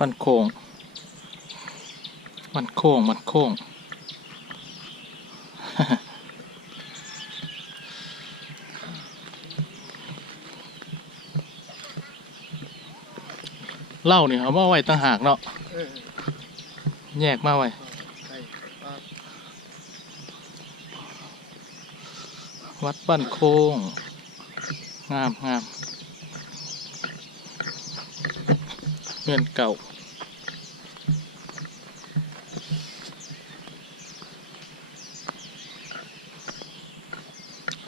มันโค้ง มันโค้ง มันโค้งเหล้านี่เอามาไว้ตั้งหากเนาะเออแยกมาไว้ใช่ปลาวัดบ้านโค้ง งามงาม เงินเก่า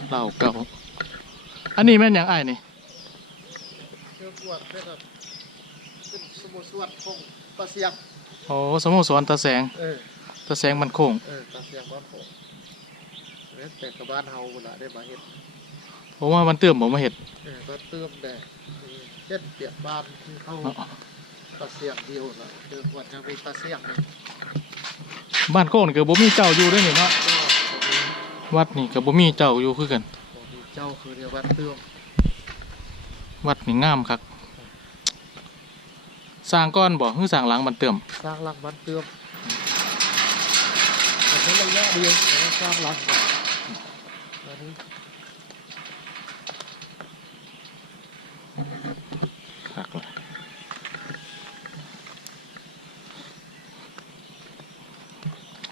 เหล่าเก่า อันนี้แม่นอย่างไอ้ายนี่เชือกวดเป็นแบบเป็นสมุทรสวัสดิ์ของปลาเสียงโอ้สโมสรตาแสง เออตาแสงมันโค้งเออปลาเสียงบ้านผมเนี่ยแต่กับบ้านเฮาเวลาได้มาเห็ดผมว่ามันเติมผมมาเห็ดเออบ้านเติมแดดเจ็ดเปียกบ้านที่เข้า เนาะ ปลาเสียงเดียวละเชือกวดจะเป็นปลาเสียงเนี่ยบ้านโค้งนี่ก็บ่มีเจ้าอยู่ด้วยนี่เนาะก็ผมมีวัดนี่ก็บ่มีเจ้าอยู่คือกันผมมีเจ้าคือเดียวบ้านเติมวัดนี่งามครับสร้างก้อนบ่คือสร้างหลังมันเติมสร้างหลังบ้านเติมแต่ไม่ระยะเดียวแต่ว่าสร้างหลังอันนี้ คักเลย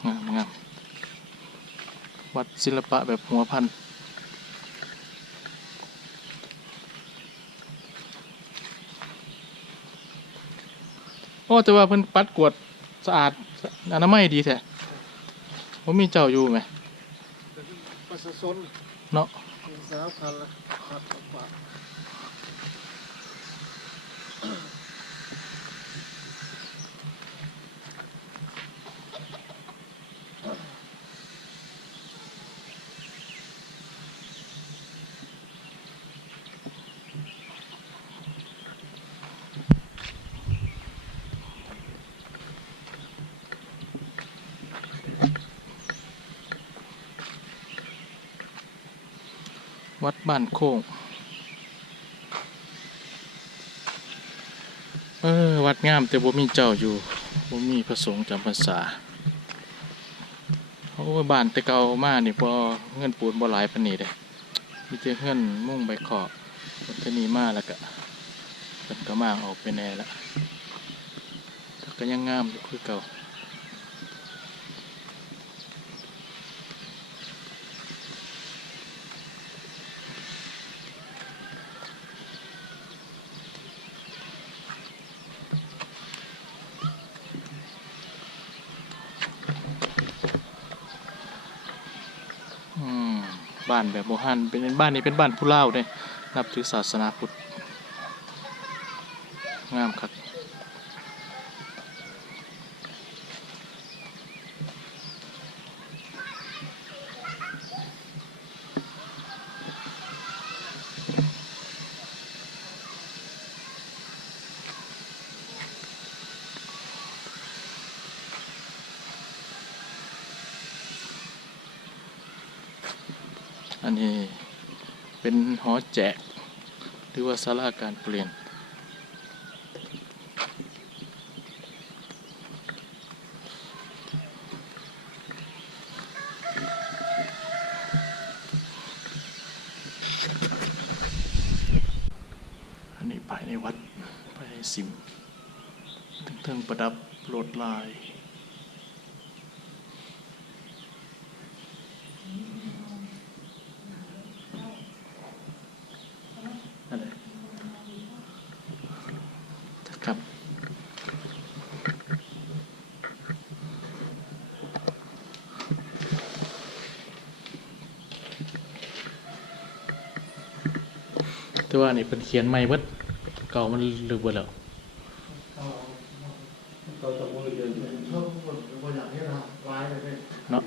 งามงามวัดศิลปะแบบหัวพันโอ้แต่ว่าเพิ่นปัดกวาดสะอาดอนามัยดีแท้ผมมีเจ้าอยู่ไหมประชาชนเนาะมีสาวคันละ วัดบ้านโค้งเออวัดงามแต่บ่มีเจ้าอยู่บ่มีพระสงฆ์จำพรรษาโอ้บ้านแต่เก่ามานี่บ่เงินปูนบ่หลายปานนี้เด้มีแต่เงินมุ่งใบขอบคนทนี้มาแล้วก็เพิ่นก็มางออกไปแน่ละแต่ก็ยังงามอยู่คือเก่า อืม บ้านแบบโบฮันเป็นบ้านนี้เป็นบ้านผู้เล่าวเด้นับถือศาสนาพุทธงามครับ อันนี้เป็นหอแจก หรือว่าศาลาการเปลี่ยนอันนี้ภายในวัดภายในสิมเทิงๆประดับโลดลาย แต่ว่านี่เป็นเขียนใหม่เบิดเก่ามันลืมไปแล้วเก่าจะมือเดินชอบคนคนอย่างนี้นะร้ายเลยเนี่ย เนาะ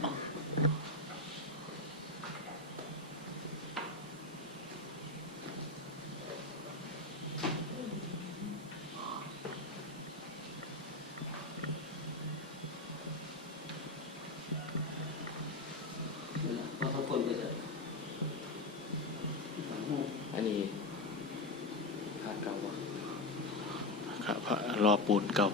เราทุกคนก็จะอันนี้ขาดเก่าวะ ค รอปูนเก่า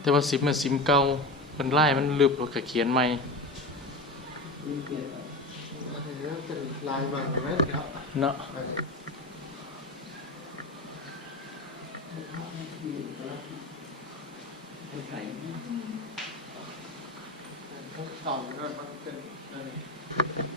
แต่ว่าซิปมันซิมเก่ามันไล่มันลึบแล้วก็เขียนใหม่นี่เนายมัน ผมตอบไม่ได้มันเป็น